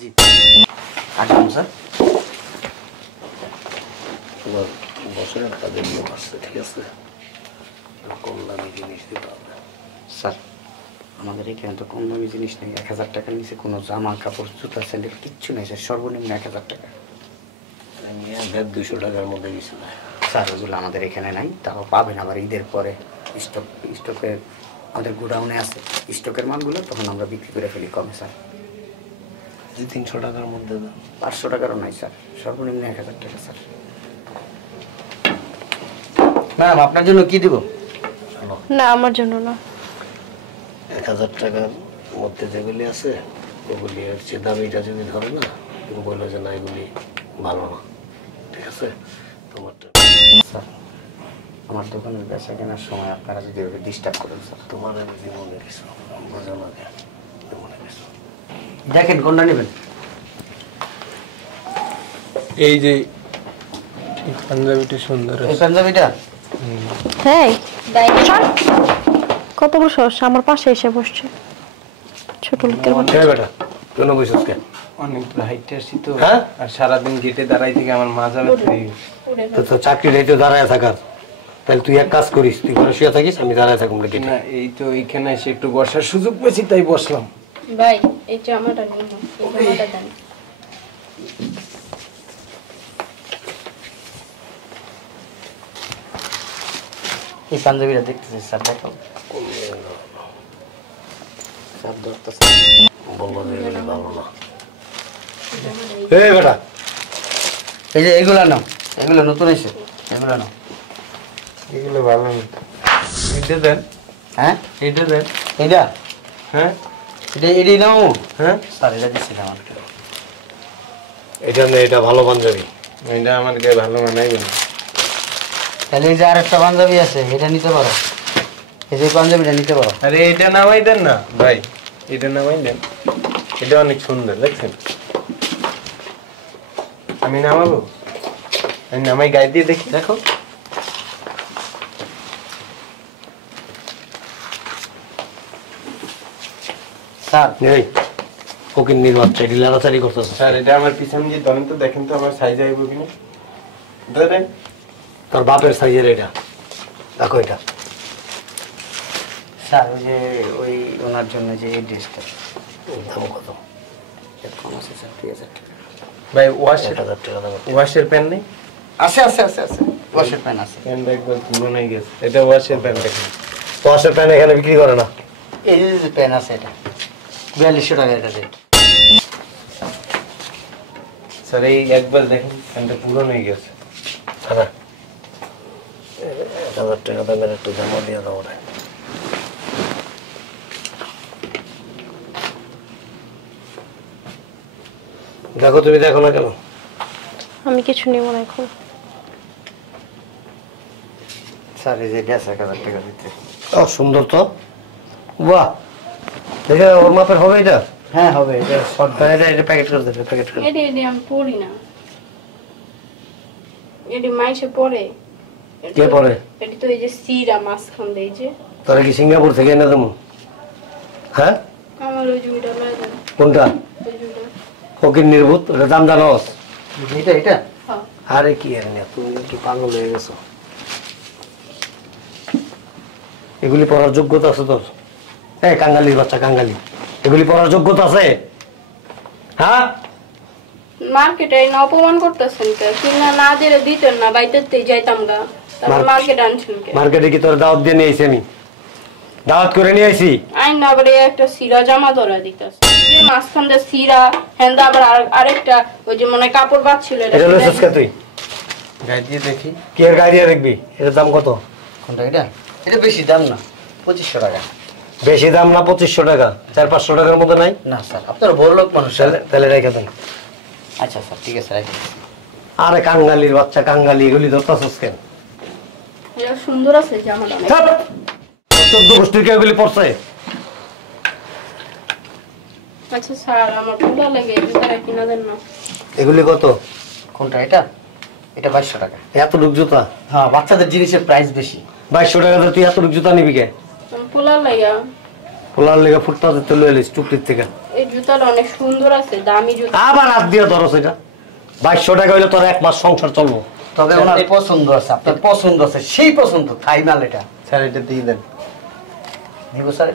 জি আসুন স্যার। তোমার বছরের কাজের লোক আসছে, ঠিক আছে? কম দামি জিনিস দিতে হবে স্যার। আমাদের এখানে তো কম দামি জিনিস নেই। 1000 টাকার নিচে কোনো জামা কাপড় জুতা স্যান্ডেল কিচ্ছু নেই স্যার। সর্বনিম্ন 1000 টাকা। 200 টাকার মধ্যে কিছু না স্যার। ওগুলো আমাদের এখানে নাই, তাও পাবেন আবার ঈদের পরে। স্টকের আমাদের গোডাউনে আছে স্টকের মালগুলো, তখন আমরা বিক্রি করে ফেলি কমে স্যার। 300 টাকার মধ্যে 500 টাকারও নাই স্যার, সর্বনিম্ন 1000 টাকা স্যার। ম্যাম আপনার জন্য কি দিব? না আমার জন্য না। 1000 টাকার মধ্যে যেগুলি আছে ওগুলি এর চেয়ে দামিটা যদি ধরে না, তুমি বললো যে না এগুলি ভালো না, ঠিক আছে? তোমারটা স্যার আমার দোকানের বেচা কেনার সময় আপনারা যদি ওকে ডিস্টার্ব করেন স্যার। তোমার আমি জীবনে কিছু বোঝো না, জীবনে কিছু দেখেন কোনটা নেবেন। এই যে পাঞ্জাবিটা সুন্দর। এই পাঞ্জাবিটা? হ্যাঁ কত বড় সাহস, আমার পাশে এসে বসছে ছোট লোকের মতো। বেটা কেন বসছিস কেন? অনেক হাইটে আসছি তো, হ্যাঁ? আর সারাদিন গেটে দাঁড়াই থেকে আমার মাজা ব্যথা হয়ে গেছে। তো চাকরি তো দাঁড়ায় থাকার, তাহলে তুই এক কাজ করিস, তুই ঘরে শুয়ে থাকিস, আমি দাঁড়ায় থাকুন রেখে। না এই তো এইখানে এসে একটু বসার সুযোগ পেয়েছি তাই বসলাম। ভাই এই জামাটা নিন, এই জামাটা দেন। এই পাঞ্জাবিটা দেখতেছি স্যার, দেখো স্যার ধরতেছে। বলবো যে এগুলি ভালো না। এই বেটা এই যে এগুলো নাও, এগুলো নতুন এসে, এগুলো নাও। এগুলো ভালো না, এটা দেন। হ্যাঁ এটা দেন। এইটা? হ্যাঁ এটাই নাও। হ্যাঁ স্যার এটা দিচ্ছিলাম আমাকে। এটা না, এটা ভালো পাঞ্জাবি। এটা আমার গায়ে ভালো মানাইবে না। তাহলে এই যে আর একটা পাঞ্জাবি আছে, এটা নিতে পারো। এই যে পাঞ্জাবিটা নিতে পারো। আরে এটা নামাই দেন না ভাই, এটা নামাই দেন। এটা অনেক সুন্দর দেখছেন। আমি নামাবো, আমি নামাই গায়ে দিয়ে দেখি। দেখো স্যার। এই কোকিন নির্বাচন এটি লাড়াচাড়ি করতেছে। স্যার এটা আমার পিছনে যে ধরেন তো, দেখেন তো আমার সাইজ আইব কিনা। ধরেন তোর বাপের সাইজের এটা, দেখো এটা। স্যার ওই যে ওই ওনার জন্য যে এই ড্রেসটা দাম কত? কম আছে স্যার, 2000 টাকা। ভাই ওয়াশের 1000 টাকা দাম। ওয়াশের প্যান নেই? আছে আছে আছে আছে, ওয়াশের প্যান আছে। প্যানটা একবার পুরনো হয়ে গেছে। এটা ওয়াশের প্যান দেখেন। ওয়াশের প্যান এখানে বিক্রি করে না। এই যে প্যান আছে, এটা 4200 টাকা এটা রেট। স্যার এই একবার দেখেন, প্যানটা পুরনো হয়ে গেছে। হ্যাঁ 1000 টাকা দামের একটু জামা দিয়ে দাও ওটা। দেখো তুমি দেখো না কেন? আমি কিছু নেব না এখন। স্যার এই যে ড্রেস 1000 টাকা দিতে। ও সুন্দর তো, বাহ। দেখে ওর মাপের হবে এটা? হ্যাঁ হবে, এটা শর্ট এটা প্যাকেট করে দেবে, প্যাকেট করে। এটি আমি পড়ি না, এটি মাইসে পড়ে। কে পড়ে? এটি তো এই যে সিরা মাঝখান দিয়ে যে। তোরা কি সিঙ্গাপুর থেকে এনে দেবো? হ্যাঁ আমার ওই জুড়িটা লয়ে দেন, কোনটা? ওই জুড়িটা। ফকির নির্বুত, ওটা দাম জানোস? এটা এটা হ্যাঁ আরে কি আর না, তুমি কি পাগল হয়ে গেছো? এগুলি পড়ার যোগ্যতা আছে তোর? এই কাঙ্গালির বাচ্চা কাঙ্গালি, এগুলি পড়ার যোগ্যতা আছে? হ্যাঁ মার্কেটে না অপমান করতেছেন কে? কিনা না দিলে দিতেন না, বাইতেই যাইতাম গা। তারপর মার্কেট আনছেন কে? মার্কেটে কি তোর দাওয়াত দিয়ে নিয়ে আইছি আমি? দাওয়াত করে নিয়ে আইছি? আইন না আবার এই একটা সিরা জামা ধরা দিতেছে, এই মাঝখান দিয়ে সিরা হ্যান্ডা, আবার আরেকটা ওই যে মনে হয় কাপড় বাঁধছিল। এটা লইছিস কে তুই? গায়ে দিয়ে দেখি। কি এর গাড়ি দেখবি? এটার দাম কত? কোনটা? এটা এটা বেশি দাম না, 2500 টাকা। বেশি দাম না 2500 টাকা? 400-500 টাকার মধ্যে নাই? না স্যার, আপনারা বড় লোক মানুষ। তাহলে রেখে দেন। আচ্ছা স্যার ঠিক আছে, রাখি। আরে কাঙ্গালির বাচ্চা কাঙ্গালি, এগুলি ধরতেছিস কেন? এটা সুন্দর আছে জামাটা। 14 গোষ্ঠীর কে এগুলি পড়ছে? আচ্ছা স্যার, আমার পুরা লাগে জুতাটা কিনা দেন না। এগুলি কত? কোনটা? এটা এটা 2200 টাকা। এত লুক জুতা? হ্যাঁ বাচ্চাদের জিনিসের প্রাইস বেশি। 2200 টাকা তুই এত লুক জুতা নিবি কে? পোলার লাইয়া পোলার লেগে ফুটপাতে তুলে এলিস টুকটির থেকে। এই জুতাটা অনেক সুন্দর আছে, দামি জুতা। আবার হাত দিয়ে ধরো সেটা 2200 টাকা হইলে তোর 1 মাস সংসার চলবো। তবে ওনার পছন্দ আছে, আপনার পছন্দ আছে, সেই পছন্দ থাই মাল এটা। স্যার এটা দিয়ে দেন। দিব স্যার?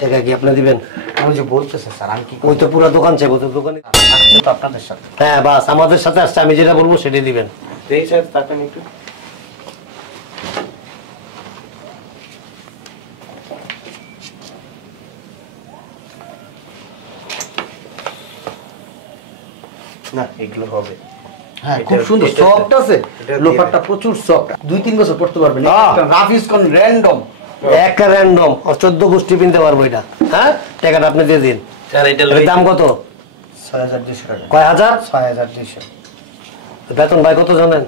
টাকা কি আপনি দিবেন? আমি যে বলতেছে স্যার, আমি কি ওই তো পুরো দোকান চাইবো, তো দোকানে আসছে তো আপনাদের সাথে। হ্যাঁ বাস আমাদের সাথে আসছে, আমি যেটা বলবো সেটাই দিবেন। দেখি স্যার তাকান একটু। না এগুলো হবে। হ্যাঁ খুব সুন্দর সফট আছে, লোফারটা প্রচুর সফট, 2-3 বছর পড়তে পারবেন। রাফ ইউজ কোন র্যান্ডম, এক র্যান্ডম 14 গোষ্ঠী কিনতে পারবো এটা। হ্যাঁ টাকাটা আপনি দিয়ে দিন। স্যার এটা এর দাম কত? 6200 টাকা। কয় হাজার? 6200। বেতন ভাই কত জানেন?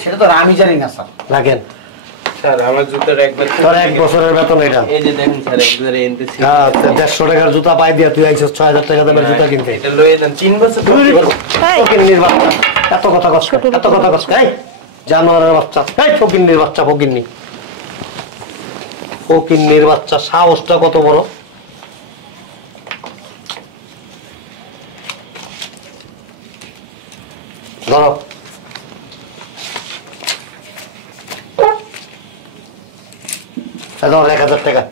সেটা তো আমি জানি না স্যার। রাখেন, স্যার আমার জুতার একবার তোর 1 বছরের বেতন এটা। এই যে দেখেন স্যার একবারে এনতেছি। হ্যাঁ 150 টাকার জুতা পাই দিয়া তুই আইছিস 6000 টাকা দামের জুতা কিনতে। এটা লয়ে দেন 3 বছর ফকিন্নির বাচ্চা, এত কথা কষ্ট, এত কথা কষ্ট। এই জানোয়ারের বাচ্চা, এই ফকিন্নির বাচ্চা, ফকিন্নি ফকিন্নির বাচ্চা, সাহসটা কত বড়। ধরো ধর 1000 টাকা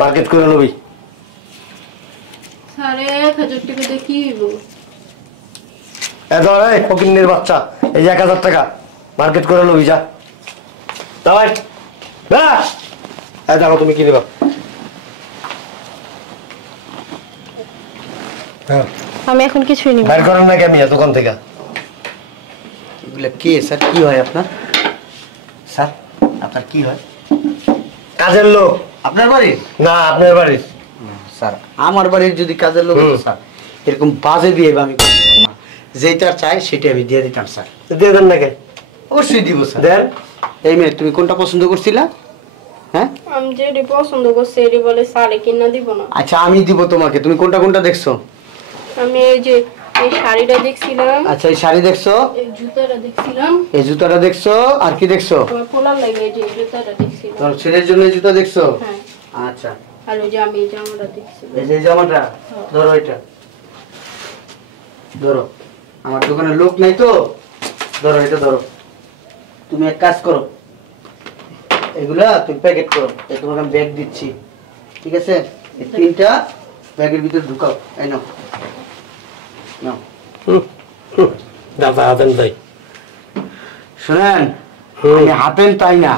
মার্কেট করে নেবি। 1000 টাকা দিয়ে কি হইব? ধর এই ফকিন্নির বাচ্চা, এই যে 1000 টাকা মার্কেট করে নেবি, যা দাঁড়াই। দেখো তুমি কি নেবা। হ্যাঁ আমি এখন কিছুই নিব বের করেন নাকি আমি দোকান থেকে? এগুলা কে স্যার? কি হয় আপনার? স্যার আপনার কি হয়? কাজের লোক। আপনার বাড়ির? না আপনার বাড়ির। স্যার আমার বাড়ির যদি কাজের লোক হতো স্যার, এরকম বাজে বিয়ে আমি করতাম না। যেটা চাই সেটা আমি দিয়ে দিতাম স্যার। দিয়ে দেন নাকি? অবশ্যই দিব স্যার। দেন। এই মেয়ে তুমি কোনটা পছন্দ করছিলা? হ্যাঁ আমি যেটি পছন্দ করছি এটি বলে সারে কিনা দিব না। আচ্ছা আমি দিব তোমাকে, তুমি কোনটা কোনটা দেখছো? আমি এই যে এই শাড়িটা দেখছিলাম, আচ্ছা এই শাড়ি দেখছো, এই জুতাটা দেখছিলাম, এই জুতাটা দেখছো, আর কি দেখছো? তোমার পোলার লাগে এই যে এই জুতাটা দেখছিলাম। তোমার ছেলের জন্য এই জুতা দেখছো? হ্যাঁ, আচ্ছা আর ওই যে আমি এই জামাটা দেখছিলাম। এই যে এই জামাটা ধরো, এটা ধরো, আমার দোকানে লোক নাই তো, ধরো এটা ধরো। তুমি এক কাজ করো, এগুলা তুমি প্যাকেট করো, এই তোমাকে আমি ব্যাগ দিচ্ছি, ঠিক আছে? এই 3টা ব্যাগের ভিতরে ঢুকাও। এই নাও নাও। দাদা হাতেন তাই শুনেন, আমি হাতেন তাই না,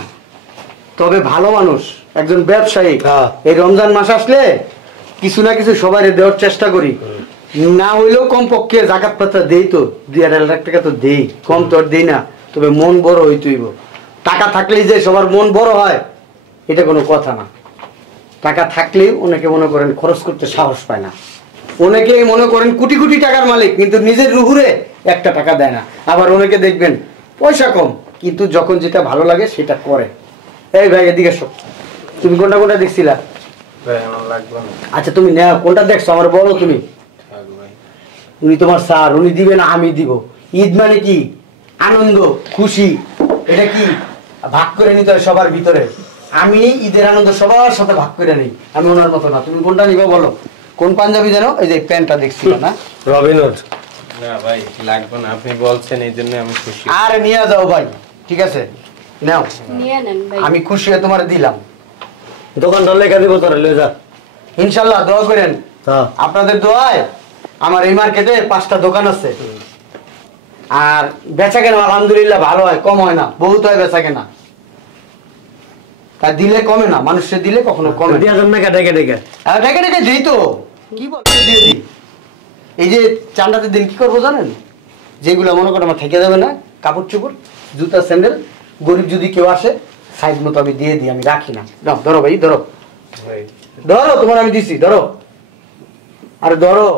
তবে ভালো মানুষ, একজন ব্যবসায়ী। হ্যাঁ। এই রমজান মাস আসলে কিছু না কিছু সবাই দেওয়ার চেষ্টা করি, না হইলেও কমপক্ষে জাকাত পাতা দেই তো, 2-2.5 লাখ টাকা তো দেই, কম তো আর দেই না। তবে মন বড় হইতেইব। টাকা থাকলেই যে সবার মন বড় হয় এটা কোনো কথা না। টাকা থাকলেই অনেকে মনে করেন খরচ করতে সাহস পায় না, অনেকে মনে করেন কোটি কোটি টাকার মালিক কিন্তু নিজের রুহুরে 1টা টাকা দেয় না। আবার অনেকে দেখবেন পয়সা কম কিন্তু যখন যেটা ভালো লাগে সেটা করে। এই ভাই এদিকে এসো, তুমি কোনটা কোনটা দেখছিলা? ভাই আমার লাগবে না। আচ্ছা তুমি নাও, কোনটা দেখছো আমার বলো তুমি। থাক ভাই। উনি তোমার স্যার, উনি দিবে না আমি দিব। ঈদ মানে কি? আনন্দ, খুশি, এটা কি ভাগ করে নিতে হয় সবার ভিতরে। আমি ঈদের আনন্দ সবার সাথে ভাগ করে নিই, আমি ওনার মতো না। তুমি কোনটা নিবে বলো? কোন পাঞ্জাবি জানো? এই যে প্যান্টটা দেখছিল না, রবিনহুড। না ভাই লাগবে না, আপনি বলছেন এই জন্য আমি খুশি। আরে নিয়ে যাও ভাই, ঠিক আছে নাও, নিয়ে নেন ভাই। আমি খুশি হয়ে তোমার দিলাম। দোকানটা লেখা দিব তোরা, লয়ে যা। ইনশাল্লাহ দোয়া করেন, হ্যাঁ আপনাদের দোয়ায় আমার এই মার্কেটে 5টা দোকান আছে। আর বেচা কেনা আলহামদুলিল্লাহ ভালো হয়, কম হয় না, বহুত হয় বেচা কেনা। তা দিলে কমে না, মানুষে দিলে কখনো কমে না। দিয়া যান না ডেকে ডেকে। আর ডেকে ডেকে দিই তো, কি বলতে দিয়ে দিই। এই যে চান্দাতে দিন কি করবো জানেন? যেগুলো মনে করেন আমার থেকে যাবে না, কাপড় চোপড়, জুতা স্যান্ডেল, গরিব যদি কেউ আসে সাইজ মতো আমি দিয়ে দিই, আমি রাখি না। নাও ধরো ভাই, ধরো ভাই ধরো, তোমার আমি দিছি, ধরো, আরে ধরো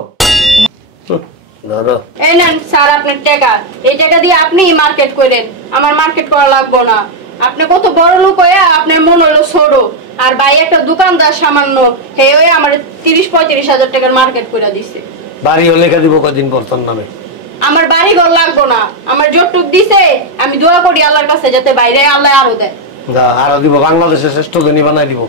ধরো। এই নেন স্যার আপনার টাকা, এই টাকা দিয়ে আপনি মার্কেট করেন, আমার মার্কেট করা লাগবে না। আপনি কত বড় লোক হয়ে আপনার মন হলো ছোট, আর ভাই একটা দোকানদার সামান্য, হে হয়ে আমার 30-35 হাজার টাকার মার্কেট করে দিছে। বাড়ি হলে লেখা দিব কদিন পর তোর নামে। আমার বাড়ি ঘর লাগবো না, আমার যতটুক দিছে আমি দোয়া করি আল্লাহর কাছে যাতে বাইরে আল্লাহ আরো দেয়। যা আরো দিব, বাংলাদেশের শ্রেষ্ঠ ধনী বানাই দিব।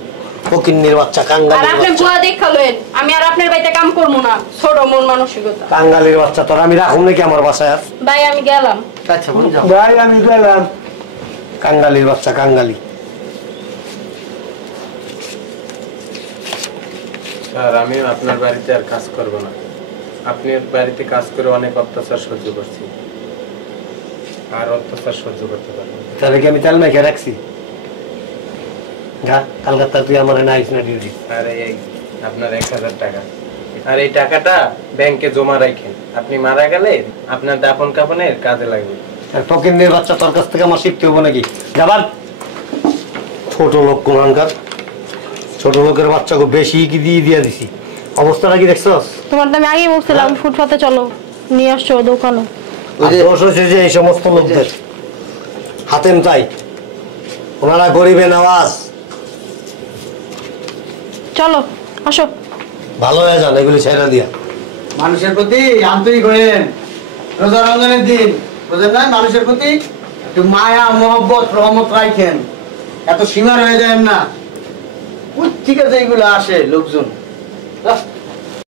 ফকিন্নির বাচ্চা, আর কাঙ্গালির আপনি বাচ্চা, বুয়া দেখা লইন, আমি আর আপনার বাড়িতে কাম করবো না, ছোট মন মানসিকতা। কাঙ্গালির বাচ্চা, তোর আমি রাখুন নাকি আমার বাসায় আর? ভাই আমি গেলাম। আচ্ছা বোন যাও। ভাই আমি গেলাম। কাঙ্গালির বাচ্চা, কাঙ্গালি। স্যার আমি আপনার বাড়িতে আর কাজ করব না। আপনার বাড়িতে কাজ করে অনেক অত্যাচার সহ্য করছি, আর অত্যাচার সহ্য করতে পারবো না। তাহলে কি আমি তেল মেখে রাখছি? যা, কালকাতা তুই আমার নাইস না ডিউটি। আর এই আপনার 1000 টাকা, আর এই টাকাটা ব্যাংকে জমা রাখেন। আপনি মারা গেলে আপনার দাফন কাফনের কাজে লাগবে। ফকিন্নির বাচ্চা, তোর কাছ থেকে আমার শিখতে হবো নাকি? যাবার ছোট লোক কোনখানকার, ছোট লোকের বাচ্চাকে বেশি কি দিয়ে দিছি। অবস্থাটা কি দেখছস? তোমার তো আমি আগেই বলছিলাম ফুটপাতে চলো, নিয়ে আসছো দোকানে। আর দোষ হয়েছে যে এই সমস্ত লোকদের হাতেম তাই, ওনারা গরিবে নওয়াজ। চলো আসো। ভালো হয়ে যান এগুলি ছেড়ে দিয়া। মানুষের প্রতি আন্তরিক হয়েন, রোজা রমজানের দিন বুঝলেন না, মানুষের প্রতি একটু মায়া মহব্বত রহমত রাখেন, এত সীমার হয়ে যায় না। ঠিক আছে, এইগুলো আসে লোকজন।